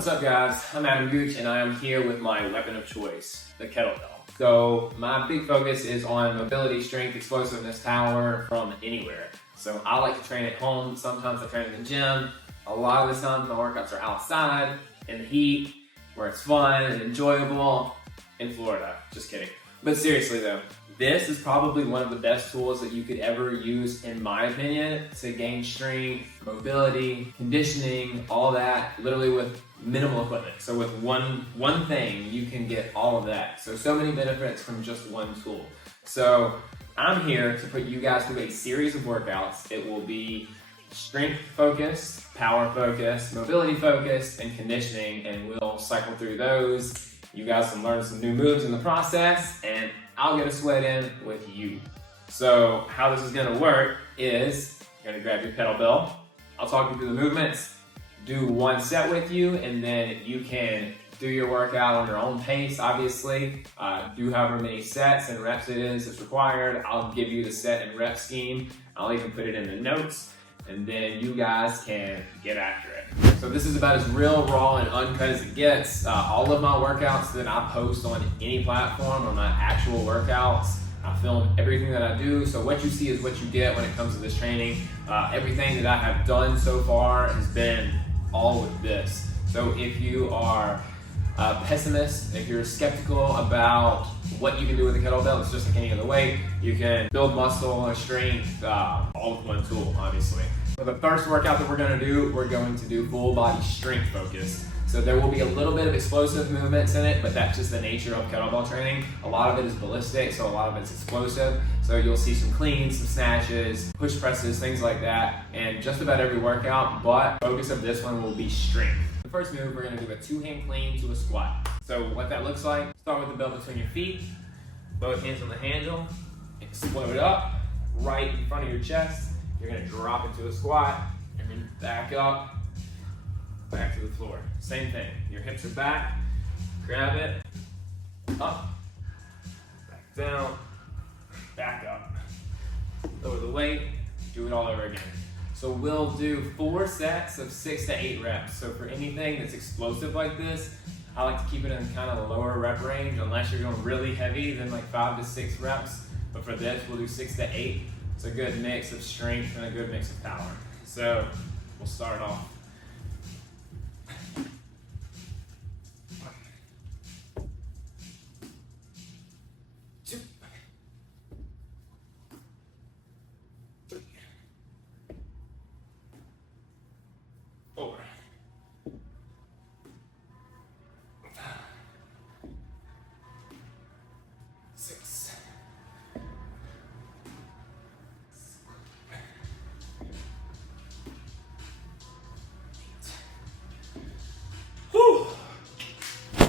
What's up guys, I'm Gooch and I am here with my weapon of choice, the kettlebell. So my big focus is on mobility, strength, explosiveness, power from anywhere. So I like to train at home, sometimes I train in the gym. A lot of the times my workouts are outside, in the heat, where it's fun and enjoyable, in Florida, just kidding. But seriously though, this is probably one of the best tools that you could ever use, in my opinion, to gain strength, mobility, conditioning, all that, literally with minimal equipment. So with one thing, you can get all of that. So many benefits from just one tool. So I'm here to put you guys through a series of workouts. It will be strength focused, power focused, mobility focused, and conditioning, and we'll cycle through those. You guys can learn some new moves in the process, and I'll get a sweat in with you. So how this is gonna work is, you're gonna grab your kettlebell. I'll talk you through the movements, do one set with you, and then you can do your workout on your own pace, obviously. Do however many sets and reps it is that's required. I'll give you the set and rep scheme. I'll even put it in the notes, and then you guys can get after it. So this is about as real, raw, and uncut as it gets. All of my workouts that I post on any platform are my actual workouts. I film everything that I do, so what you see is what you get when it comes to this training. Everything that I have done so far has been all with this. So if you are a pessimist, if you're skeptical about what you can do with a kettlebell, it's just like any other weight. You can build muscle and strength all with one tool, obviously. For the first workout that we're going to do full body strength focus. So there will be a little bit of explosive movements in it, but that's just the nature of kettlebell training. A lot of it is ballistic, so a lot of it's explosive. So you'll see some cleans, some snatches, push presses, things like that, and just about every workout, but focus of this one will be strength. The first move, we're going to do a two-hand clean to a squat. So what that looks like, start with the bell between your feet, both hands on the handle, explode up, right in front of your chest. You're going to drop into a squat, and then back up, back to the floor. Same thing, your hips are back, grab it, up, back down, back up. Lower the weight, do it all over again. So we'll do 4 sets of 6 to 8 reps. So for anything that's explosive like this, I like to keep it in kind of the lower rep range, unless you're going really heavy, then like 5 to 6 reps. But for this, we'll do 6 to 8. It's a good mix of strength and a good mix of power. So we'll start off.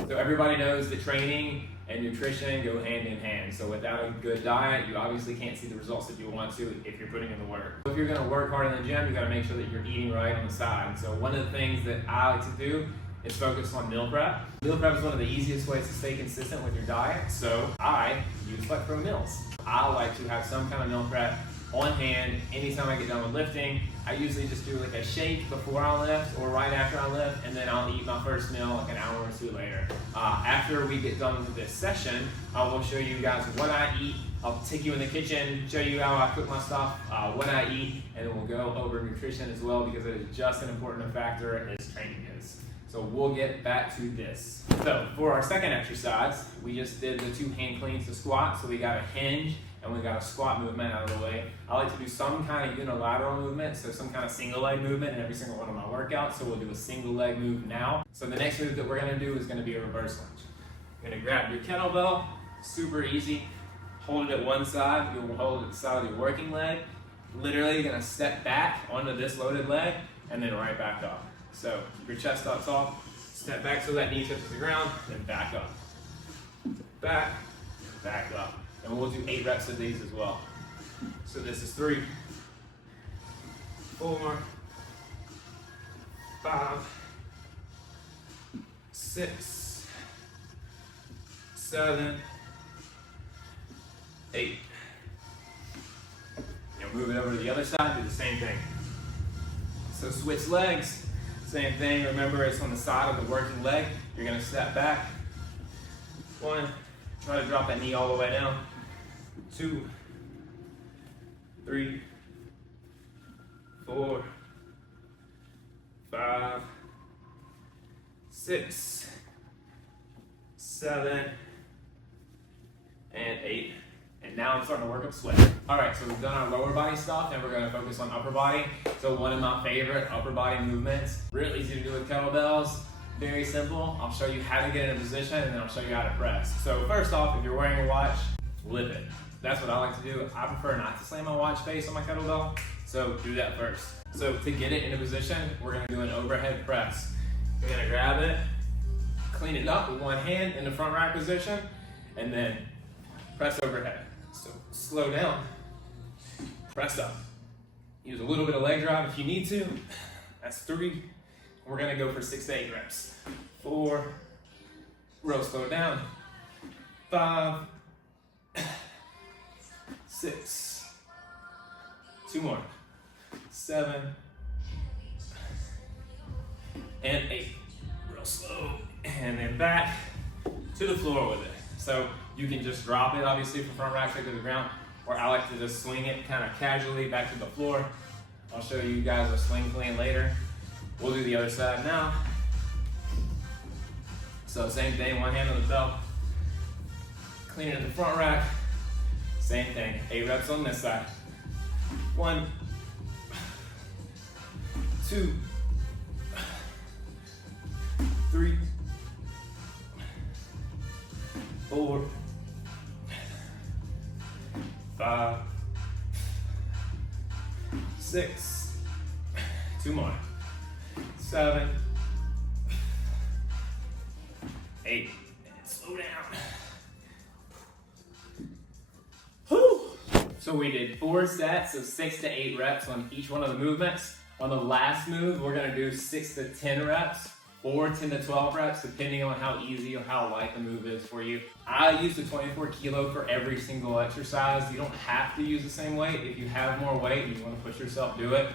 So everybody knows that training and nutrition go hand in hand. So without a good diet, you obviously can't see the results that you want to if you're putting in the work. If you're gonna work hard in the gym, you gotta make sure that you're eating right on the side. So one of the things that I like to do is focus on meal prep. Meal prep is one of the easiest ways to stay consistent with your diet. So I use Pro meals. I like to have some kind of meal prep on hand anytime I get done with lifting. I usually just do like a shake before I lift or right after I lift, and then I'll eat my first meal like an hour or 2 later. After we get done with this session, I will show you guys what I eat. I'll take you in the kitchen, show you how I cook my stuff, what I eat, and then we'll go over nutrition as well, because it is just as important a factor as training is. So we'll get back to this. So for our second exercise, we just did the 2 hand cleans to squat. So we got a hinge and we got a squat movement out of the way. I like to do some kind of unilateral movement, so some kind of single leg movement in every single one of my workouts. So we'll do a single leg move now. So the next move that we're gonna do is gonna be a reverse lunge. You're gonna grab your kettlebell, super easy. Hold it at one side, you'll hold it at the side of your working leg. Literally, you're gonna step back onto this loaded leg and then right back up. So keep your chest up tall, step back so that knee touches the ground, then back up. Back, back up. And we'll do 8 reps of these as well. So this is 3, 4, 5, 6, 7, 8. You'll move it over to the other side, do the same thing. So switch legs. Same thing, remember it's on the side of the working leg. You're gonna step back. 1, try to drop that knee all the way down. 2, 3, 4, 5, 6, 7, and 8. And now I'm starting to work up sweat. All right, so we've done our lower body stuff, and we're gonna focus on upper body. So one of my favorite upper body movements, real easy to do with kettlebells, very simple. I'll show you how to get in a position, and then I'll show you how to press. So first off, if you're wearing a watch, flip it. That's what I like to do. I prefer not to slam my watch face on my kettlebell, so do that first. So to get it in a position, we're gonna do an overhead press. You're gonna grab it, clean it up with one hand in the front rack position, and then press overhead. So slow down, press up. Use a little bit of leg drive if you need to. That's 3. We're gonna go for 6 to 8 reps. 4, real slow down. 5, 6, 2 more. 7, and 8. Real slow, and then back to the floor with it. So you can just drop it, obviously, from front rack straight to the ground, or I like to just swing it kind of casually back to the floor. I'll show you guys a swing clean later. We'll do the other side now. So same thing, one hand on the belt, clean it in the front rack. Same thing, 8 reps on this side. 1, 2, 3, 4, 5, 6, 2 more, 7, 8, and slow down. Whew. So we did 4 sets of 6 to 8 reps on each one of the movements. On the last move, we're gonna do 6 to 10 reps, or 10 to 12 reps, depending on how easy or how light the move is for you. I use the 24 kilo for every single exercise. You don't have to use the same weight. If you have more weight and you want to push yourself, do it.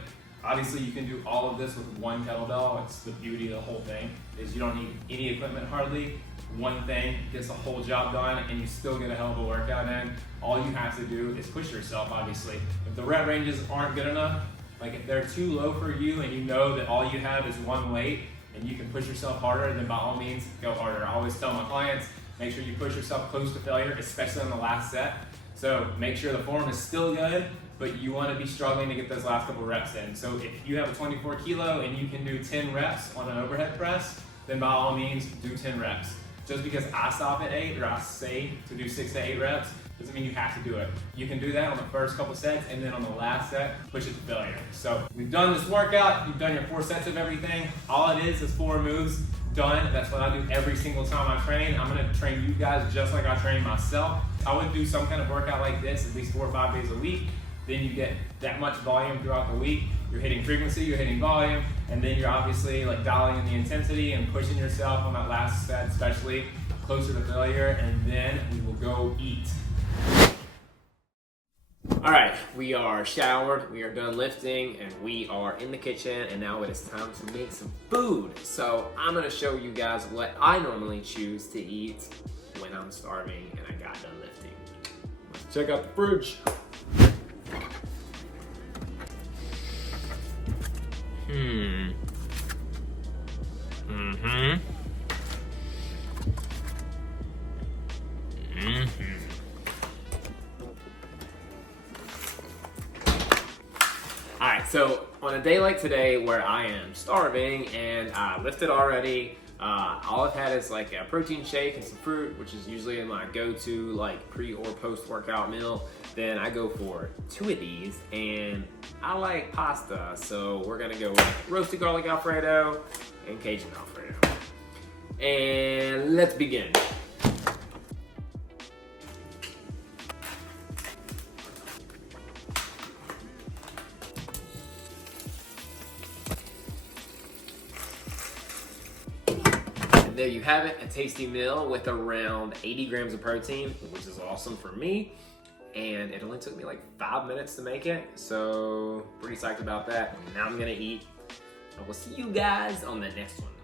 Obviously, you can do all of this with one kettlebell. It's the beauty of the whole thing, is you don't need any equipment hardly. One thing gets the whole job done, and you still get a hell of a workout in. All you have to do is push yourself, obviously. If the rep ranges aren't good enough, like if they're too low for you and you know that all you have is one weight, and you can push yourself harder, then by all means, go harder. I always tell my clients, make sure you push yourself close to failure, especially on the last set. So make sure the form is still good, but you want to be struggling to get those last couple reps in. So if you have a 24 kilo and you can do 10 reps on an overhead press, then by all means, do 10 reps. Just because I stop at 8 or I say to do 6 to 8 reps, doesn't mean you have to do it. You can do that on the first couple sets, and then on the last set, push it to failure. So we've done this workout, you've done your 4 sets of everything. All it is 4 moves, done. That's what I do every single time I train. I'm gonna train you guys just like I train myself. I would do some kind of workout like this at least 4 or 5 days a week. Then you get that much volume throughout the week. You're hitting frequency, you're hitting volume, and then you're obviously like dialing in the intensity and pushing yourself on that last set, especially closer to failure, and then we will go eat. All right, we are showered, we are done lifting, and we are in the kitchen, and now it is time to make some food. So I'm gonna show you guys what I normally choose to eat when I'm starving and I got done lifting. Let's check out the fridge. Alright, so on a day like today where I am starving and I lifted already, all I've had is like a protein shake and some fruit, which is usually my go-to like pre or post-workout meal. Then I go for 2 of these, and I like pasta, so we're gonna go with roasted garlic Alfredo and Cajun Alfredo. And let's begin. There you have it, a tasty meal with around 80 grams of protein, which is awesome for me. And it only took me like 5 minutes to make it, so pretty psyched about that. Now I'm gonna eat. I will see you guys on the next one.